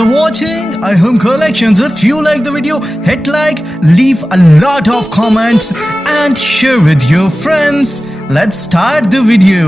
for watching iHome Collections. If you like the video, hit like, leave a lot of comments and share with your friends. Let's start the video.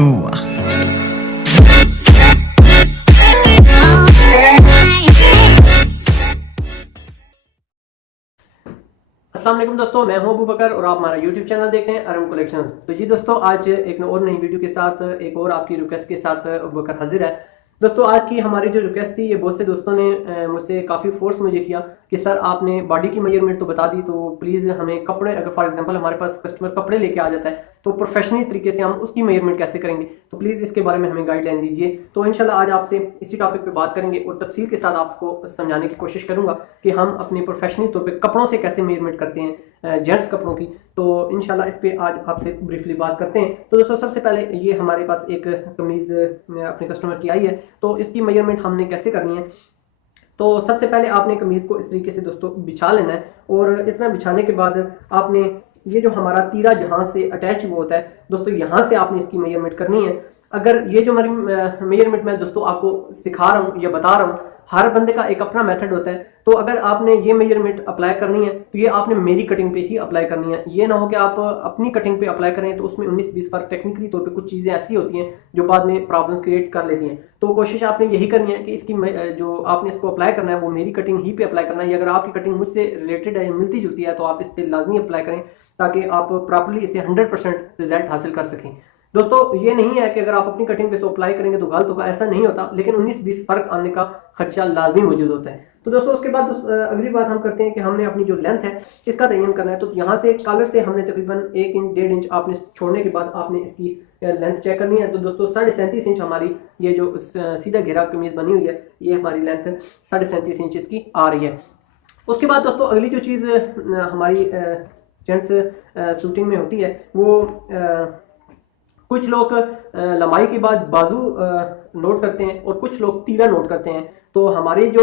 अस्सलाम वालेकुम दोस्तों, मैं हूं अबू बकर और आप हमारा YouTube channel देख रहे हैं iHome कलेक्शंस। तो जी दोस्तों, आज एक और नई वीडियो के साथ एक और आपकी रिक्वेस्ट के साथ अबू बकर हाजिर है। दोस्तों, आज की हमारी जो रिक्वेस्ट थी, ये बहुत से दोस्तों ने मुझसे काफ़ी फोर्स मुझे किया कि सर आपने बॉडी की मेजरमेंट तो बता दी, तो प्लीज़ हमें कपड़े, अगर फॉर एग्जांपल हमारे पास कस्टमर कपड़े लेके आ जाता है तो प्रोफेशनल तरीके से हम उसकी मेजरमेंट कैसे करेंगे, तो प्लीज़ इसके बारे में हमें गाइडलाइन दीजिए। तो इंशाल्लाह आज आपसे इसी टॉपिक पे बात करेंगे और तफसील के साथ आपको समझाने की कोशिश करूंगा कि हम अपने प्रोफेशनल तौर पे कपड़ों से कैसे मेजरमेंट करते हैं, जेंट्स कपड़ों की। तो इंशाल्लाह इस पे आज आपसे ब्रीफली बात करते हैं। तो दोस्तों, सबसे पहले ये हमारे पास एक कमीज़ अपने कस्टमर की आई है, तो इसकी मेजरमेंट हमने कैसे करनी है। तो सबसे पहले आपने कमीज़ को इस तरीके से दोस्तों बिछा लेना है और इस तरह बिछाने के बाद आपने ये जो हमारा तीरा जहाँ से अटैच हुआ होता है दोस्तों, यहाँ से आपने इसकी मेजरमेंट करनी है। अगर ये जो मेजरमेंट मैं दोस्तों आपको सिखा रहा हूँ या बता रहा हूँ, हर बंदे का एक अपना मेथड होता है। तो अगर आपने ये मेजरमेंट अप्लाई करनी है तो ये आपने मेरी कटिंग पे ही अप्लाई करनी है। ये ना हो कि आप अपनी कटिंग पे अप्लाई करें तो उसमें 19-20 फर्क टेक्निकली तौर पे कुछ चीज़ें ऐसी होती हैं जो बाद में प्रॉब्लम क्रिएट कर लेती हैं। तो कोशिश आपने यही करनी है कि इसकी जो आपने इसको अप्लाई करना है वो मेरी कटिंग ही पे अप्लाई करना है। अगर आपकी कटिंग मुझसे रिलेटेड है, मिलती जुलती है, तो आप इस पर लाजमी अप्लाई करें ताकि आप प्रॉपरली इसे 100% रिजल्ट हासिल कर सकें। दोस्तों, ये नहीं है कि अगर आप अपनी कटिंग पे से अप्लाई करेंगे तो गलत होगा, ऐसा नहीं होता, लेकिन 19-20 फर्क आने का खदशा लाजमी मौजूद होता है। तो दोस्तों, उसके बाद अगली बात हम करते हैं कि हमने अपनी जो लेंथ है इसका तयन करना है। तो यहाँ से कॉलर से हमने तकरीबन 1 इंच 1.5 इंच आपने छोड़ने के बाद आपने इसकी लेंथ चेक करनी है। तो दोस्तों 37.5 इंच हमारी ये जो सीधा घेरा कमीज बनी हुई है, ये हमारी लेंथ 37.5 इंच इसकी आ रही है। उसके बाद दोस्तों अगली जो चीज़ हमारी जेंट्स शूटिंग में होती है वो कुछ लोग लंबाई के बाद बाजू नोट करते हैं और कुछ लोग तीरा नोट करते हैं। तो हमारे जो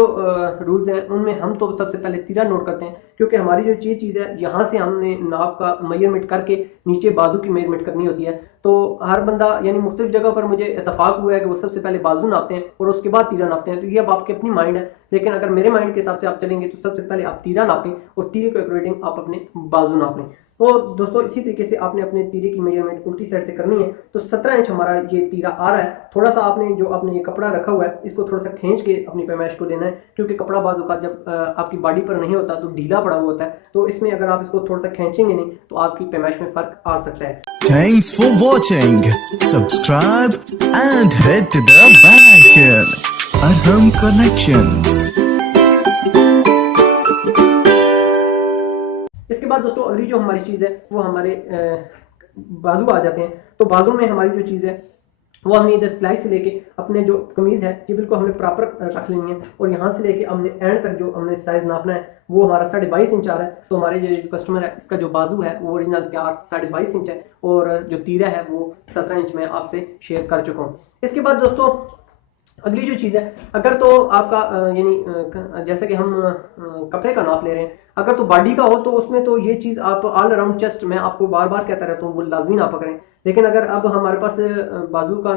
रूल्स हैं उनमें हम तो सबसे पहले तीरा नोट करते हैं, क्योंकि हमारी जो चीज़ है यहाँ से हमने नाप का मेजरमेंट करके नीचे बाजू की मेजरमेंट करनी होती है। तो हर बंदा यानी मुख्तलिफ जगह पर मुझे इतफाक हुआ है कि वो सबसे पहले बाजू नापते हैं और उसके बाद तीरा नापते हैं। तो ये अब आपकी अपनी माइंड है, लेकिन अगर मेरे माइंड के हिसाब से आप चलेंगे तो सबसे पहले आप तीरा नापें और तीरे के अकॉर्डिंग आप अपने बाजू नाप लें। तो दोस्तों इसी तरीके से आपने अपने तीरे की मेजरमेंट उल्टी साइड से करनी है। तो 17 इंच हमारा ये तीरा आ रहा है। थोड़ा सा आपने जो आपने ये कपड़ा रखा हुआ है इसको थोड़ा सा खींच के अपनी पैमाइश को लेना है, क्योंकि कपड़ा बाजू का जब आपकी बॉडी पर नहीं होता तो ढीला पड़ा हुआ होता है। तो इसमें अगर आप इसको थोड़ा सा खींचेंगे नहीं तो आपकी पैमाइश में फर्क आ सकता है। Thanks for watching. Subscribe and hit the bell icon. iHome Collections. इसके बाद दोस्तों अगली जो हमारी चीज़ है वो हमारे बाजू आ जाते हैं। तो बाजू में हमारी जो चीज़ है वो हमने इधर सिलाई से लेके अपने जो कमीज़ है ये बिल्कुल हमने प्रॉपर रख लेनी है और यहाँ से लेके हमने एंड तक जो हमने साइज़ नापना है वो हमारा 22.5 इंच आ रहा है। तो हमारे जो कस्टमर है इसका जो बाजू है वो ओरिजिनल तैयार 22.5 इंच है और जो तीरा है वो 17 इंच में आपसे शेयर कर चुका हूँ। इसके बाद दोस्तों अगली जो चीज़ है, अगर तो आपका यानी जैसे कि हम कपड़े का नाप ले रहे हैं, अगर तो बॉडी का हो तो उसमें तो ये चीज़ आप ऑल अराउंड चेस्ट, मैं आपको बार बार कहता रहता हूँ वो लाजमी नापा करें। लेकिन अगर अब हमारे पास बाजू का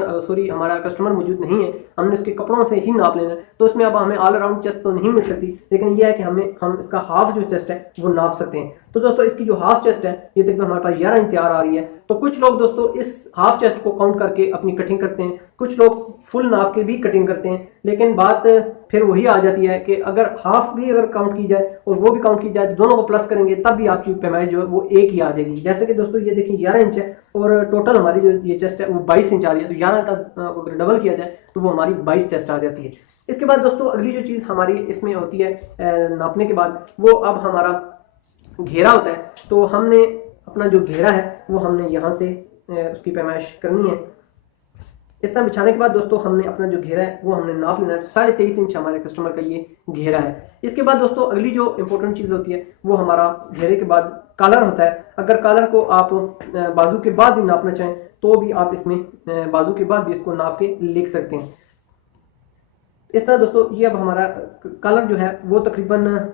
हमारा कस्टमर मौजूद नहीं है, हमने उसके कपड़ों से ही नाप लेना है, तो उसमें अब हमें ऑल अराउंड चेस्ट तो नहीं मिल सकती, लेकिन यह है कि हम इसका हाफ जो चेस्ट है वो नाप सकते हैं। तो दोस्तों इसकी जो हाफ चेस्ट है ये तकरीबन हमारे पास 11 इंच तैयार आ रही है। तो कुछ लोग दोस्तों इस हाफ चेस्ट को काउंट करके अपनी कटिंग करते हैं, कुछ लोग फुल नाप के भी कटिंग करते हैं, लेकिन बात फिर वही आ जाती है कि अगर हाफ भी अगर काउंट की जाए और वो भी काउंट की जाए, दोनों को प्लस करेंगे तब भी आपकी पैमाइश जो है वो एक ही आ जाएगी। जैसे कि दोस्तों ये देखिए 11 इंच है और टोटल हमारी जो ये चेस्ट है वो 22 इंच आ रही है। तो 11 का अगर डबल किया जाए तो वो हमारी 22 चेस्ट आ जाती है। इसके बाद दोस्तों अगली जो चीज़ हमारी इसमें होती है नापने के बाद, वो अब हमारा घेरा होता है। तो हमने अपना जो घेरा है वो हमने यहाँ से उसकी पैमाइश करनी है। इस तरह बिछाने के बाद दोस्तों हमने अपना जो घेरा है वो हमने नाप लेना है। तो 23.5 इंच हमारे कस्टमर का ये घेरा है। इसके बाद दोस्तों अगली जो इंपॉर्टेंट चीज़ होती है वो हमारा घेरे के बाद कॉलर होता है। अगर कॉलर को आप बाजू के बाद भी नापना चाहें तो भी आप इसमें बाजू के बाद भी इसको नाप के लिख सकते हैं। इस तरह दोस्तों ये अब हमारा कॉलर जो है वो तकरीबन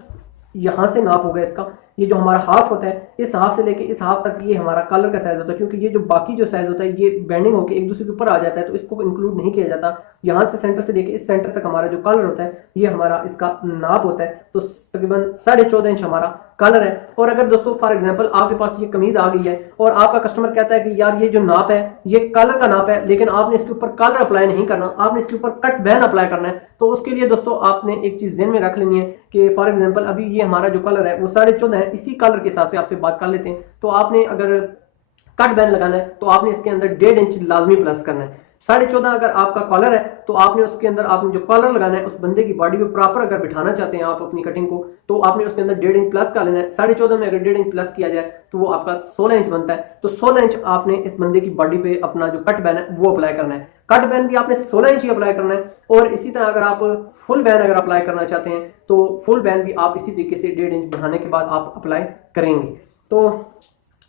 यहाँ से नाप होगा इसका, ये जो हमारा हाफ होता है, इस हाफ से लेके इस हाफ तक ये हमारा कॉलर का साइज होता है, क्योंकि ये जो बाकी जो साइज होता है ये बेंडिंग होकर एक दूसरे के ऊपर आ जाता है, तो इसको इंक्लूड नहीं किया जाता। यहाँ से सेंटर से लेके इस सेंटर तक हमारा जो कॉलर होता है ये हमारा इसका नाप होता है, तो तकरीबन 14.5 इंच हमारा कॉलर है। और अगर दोस्तों फॉर एग्जांपल आपके पास ये कमीज आ गई है और आपका कस्टमर कहता है कि यार ये जो नाप है ये कॉलर का नाप है, लेकिन आपने इसके ऊपर कॉलर अप्लाई नहीं करना, आपने इसके ऊपर कट बैन अप्लाई करना है, तो उसके लिए दोस्तों आपने एक चीज ध्यान में रख लेनी है कि फॉर एग्जांपल अभी ये हमारा जो कलर है वो 14.5 है, इसी कलर के हिसाब से आपसे बात कर लेते हैं। तो आपने अगर कट बैन लगाना है तो आपने इसके अंदर 1.5 इंच लाजमी प्लस करना है। 14.5 अगर आपका कॉलर है तो आपने उसके अंदर आपने जो कॉलर लगाना है उस बंदे की बॉडी पे प्रॉपर अगर बिठाना चाहते हैं आप अपनी कटिंग को, तो आपने उसके अंदर 1.5 इंच प्लस कर लेना है। 14.5 में अगर 1.5 इंच प्लस किया जाए तो वो आपका 16 इंच बनता है। तो 16 इंच आपने इस बंदे की बॉडी पे अपना जो कट बैन है वो अप्लाई करना है। कट बैन भी आपने 16 इंच ही अप्लाई करना है। और इसी तरह अगर आप फुल बैन अगर अप्लाई करना चाहते हैं तो फुल बैन भी आप इसी तरीके से 1.5 इंच बढ़ाने के बाद आप अप्लाई करेंगे। तो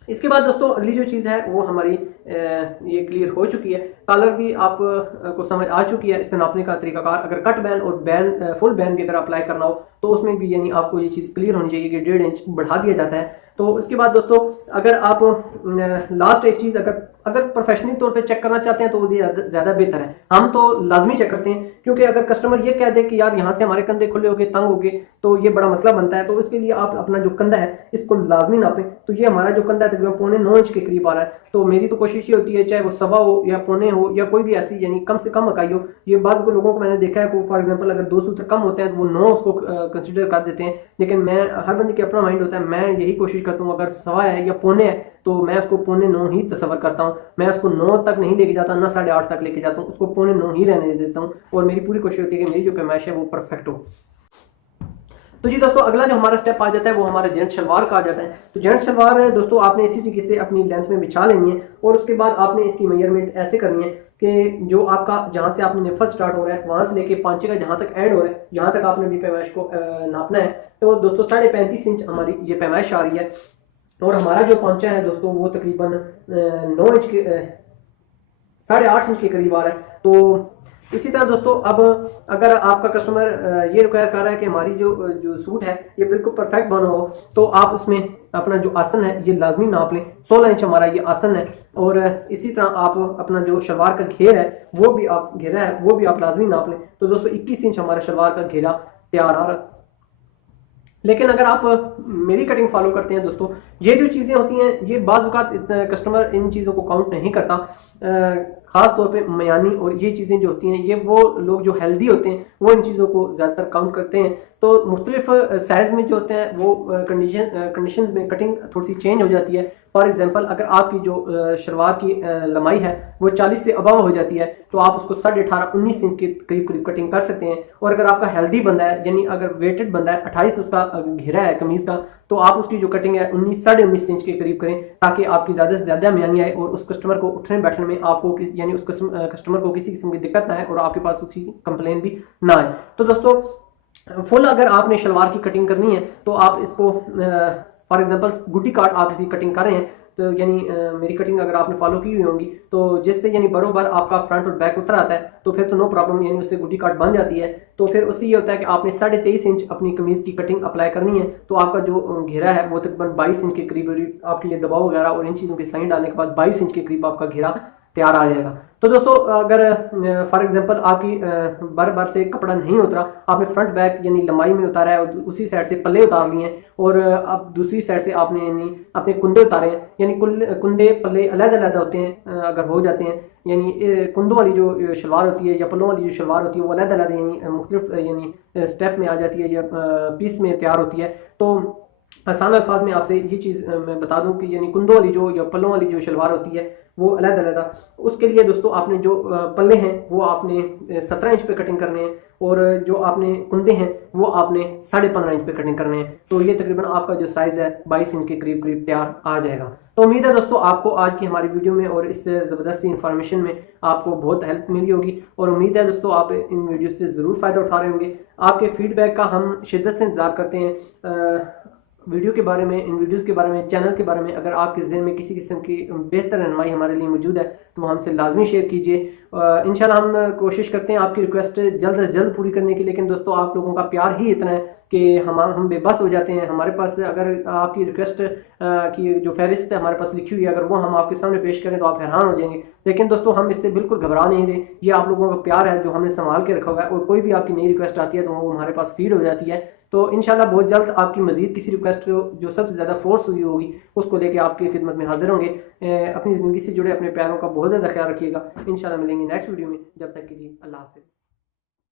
इसके बाद दोस्तों अगली जो चीज़ है वो हमारी ये क्लियर हो चुकी है, कॉलर भी आप को समझ आ चुकी है, इसका नापने का तरीकाकार। अगर कट बैन और बैन फुल बैन भी अगर अप्लाई करना हो तो उसमें भी यानी आपको ये चीज़ क्लियर होनी चाहिए कि 1.5 इंच बढ़ा दिया जाता है। तो उसके बाद दोस्तों अगर आप लास्ट एक चीज़ अगर प्रोफेशनली तौर पे चेक करना चाहते हैं तो वो ज़्यादा बेहतर है। हम तो लाजमी चेक करते हैं, क्योंकि अगर कस्टमर ये कह दे कि यार यहाँ से हमारे कंधे खुले हो गए, तंग हो गए, तो ये बड़ा मसला बनता है। तो इसके लिए आप अपना जो कंधा है इसको लाजमी नापें। तो ये हमारा जो कंधा है तकरीबन 9.25 इंच के करीब आ रहा है। तो मेरी तो कोशिश ये होती है चाहे वो 1.25 हो या 9.25 हो या कोई भी ऐसी यानी कम से कम इकाई हो। ये बाद लोगों को मैंने देखा है को फॉर एग्जाम्पल अगर 2 सूत्र कम होते हैं तो वो 9 उसको कंसिडर कर देते हैं, लेकिन मैं हर बंदे के अपना माइंड होता है। मैं यही कोशिश करता हूँ अगर 1.25 है या 9.25 है तो मैं उसको 9.25 ही तस्वर करता हूँ। मैं उसको 9 तक नहीं लेके जाता, ना 8.5 तक लेके जाता हूँ, उसको 9.25 ही रहने देता हूँ। और मेरी पूरी कोशिश होती है कि मेरी जो पैमाइश है वो परफेक्ट हो। तो जी दोस्तों अगला जो हमारा स्टेप आ जाता है वो हमारा जेंट शलवार का आ जाता है। तो जेंट शलवार दोस्तों आपने इसी तरीके से अपनी लेंथ में बिछा लेनी है और उसके बाद आपने इसकी मेजरमेंट ऐसे करनी है कि जो आपका जहाँ से आपने नेफल स्टार्ट हो रहा है वहाँ से लेके पांचे का जहाँ तक एंड हो रहा है यहाँ तक आपने भी पैमाइश को नापना है। तो दोस्तों 35.5 इंच हमारी ये पैमाइश आ रही है और हमारा जो पांचा है दोस्तों वो तकरीबन 9 इंच के 8.5 इंच के करीब आ रहा है। तो इसी तरह दोस्तों अब अगर आपका कस्टमर ये रिक्वायर कर रहा है कि हमारी जो सूट है ये बिल्कुल परफेक्ट बना हो, तो आप उसमें अपना जो आसन है ये लाजमी नाप लें। 16 इंच हमारा ये आसन है। और इसी तरह आप अपना जो शलवार का घेर है वो भी आप घेरा है वो भी आप लाजमी नाप लें। तो दोस्तों 21 इंच हमारा शलवार का घेरा तैयार आ रहा है। लेकिन अगर आप मेरी कटिंग फॉलो करते हैं दोस्तों, ये जो चीज़ें होती हैं ये बाज़ औक़ात कस्टमर इन चीज़ों को काउंट नहीं करता। ख़ास तौर पे मयानी और ये चीज़ें जो होती हैं ये वो लोग जो हेल्दी होते हैं वो इन चीज़ों को ज़्यादातर काउंट करते हैं। तो मुख्तलिफ साइज़ में जो होते हैं वो कंडीशन में कटिंग थोड़ी सी चेंज हो जाती है। फॉर एग्जांपल अगर आपकी जो शलवार की लंबाई है वो 40 से अबव हो जाती है तो आप उसको 18.5-19 इंच के करीब करीब कटिंग कर सकते हैं। और अगर आपका हेल्दी बंदा है यानी अगर वेटेड बंदा है 28 उसका घेरा है कमीज़ का, तो आप उसकी जो कटिंग है 19-19.5 इंच के करीब करें ताकि आपकी ज़्यादा से ज़्यादा म्यानी आए और उस कस्टमर को उठने बैठने में आपको यानी उस कस्टमर को किसी किस्म की दिक्कत ना आए और आपके पास उसकी कंप्लेन भी ना आए। तो दोस्तों फुल अगर आपने शलवार की कटिंग करनी है तो आप इसको फॉर एग्जांपल गुड्डी काट आप इसकी कटिंग कर रहे हैं तो यानी मेरी कटिंग अगर आपने फॉलो की हुई होंगी तो जिससे यानी बरोबर आपका फ्रंट और बैक उतर आता है तो फिर तो नो प्रॉब्लम, यानी उससे गुड्डी काट बन जाती है। तो फिर उससे ये होता है कि आपने 23.5 इंच अपनी कमीज़ की कटिंग अप्लाई करनी है तो आपका जो घेरा है वो तकरीबन 22 इंच के करीब आपके लिए दबाव वगैरह और इन चीज़ों की स्लाइन डालने के बाद 22 इंच के करीब आपका घेरा तैयार आ जाएगा। तो दोस्तों अगर फॉर एग्जांपल आपकी बार से कपड़ा नहीं उतरा, आपने फ्रंट बैक यानी लंबाई में उतारा है और उसी साइड से पल्ले उतार लिए हैं और अब दूसरी साइड से आपने यानी अपने कुंदे उतारे हैं, यानी कुंदे पल्ले अलग होते हैं अगर हो जाते हैं, यानी कुंदों वाली जो शलवार होती है या पल्लों वाली जो शलवार होती है वो अलग यानी मुख्तलिफ यानी स्टेप में आ जाती है या पीस में तैयार होती है। तो आसान अल्फाज में आपसे ये चीज़ मैं बता दूं कि यानी कुंदों वाली जो या पल्लों वाली जो शलवार होती है वो अलग उसके लिए दोस्तों आपने जो पल्ले हैं वो आपने 17 इंच पे कटिंग करने हैं और जो आपने कुंदे हैं वो आपने 15.5 इंच पे कटिंग करने हैं। तो ये तकरीबन आपका जो साइज़ है 22 इंच के करीब तैयार आ जाएगा। तो उम्मीद है दोस्तों आपको आज की हमारी वीडियो में और इस ज़बरदस्त इन्फॉर्मेशन में आपको बहुत हेल्प मिली होगी और उम्मीद है दोस्तों आप इन वीडियो से ज़रूर फ़ायदा उठा रहे होंगे। आपके फीडबैक का हम शिद्दत से इंतज़ार करते हैं। वीडियो के बारे में, इन वीडियोस के बारे में, चैनल के बारे में अगर आपके ज़हन में किसी किस्म की बेहतर रहनुमाई हमारे लिए मौजूद है तो हमसे लाजमी शेयर कीजिए। इंशाल्लाह हम कोशिश करते हैं आपकी रिक्वेस्ट जल्द से जल्द पूरी करने की, लेकिन दोस्तों आप लोगों का प्यार ही इतना है कि हम बेबस हो जाते हैं। हमारे पास अगर आपकी रिक्वेस्ट की जो फहरिस्त है हमारे पास लिखी हुई है, अगर वो हम आपके सामने पेश करें तो आप हैरान हो जाएंगे। लेकिन दोस्तों हम इससे बिल्कुल घबरा नहीं रहे, ये आप लोगों का प्यार है जो हमने संभाल के रखा हुआ है, और कोई भी आपकी नई रिक्वेस्ट आती है तो वो हमारे पास फीड हो जाती है। तो इंशाल्लाह बहुत जल्द आपकी मजीद किसी रिक्वेस्ट को जो सबसे ज़्यादा फोर्स हुई होगी उसको लेके आपकी खिदमत में हाजिर होंगे। अपनी ज़िंदगी से जुड़े अपने प्यारों का बहुत ज़्यादा ख्याल रखिएगा। इंशाल्लाह मिलेंगे नेक्स्ट वीडियो में, जब तक के लिए अल्लाह हाफिज़।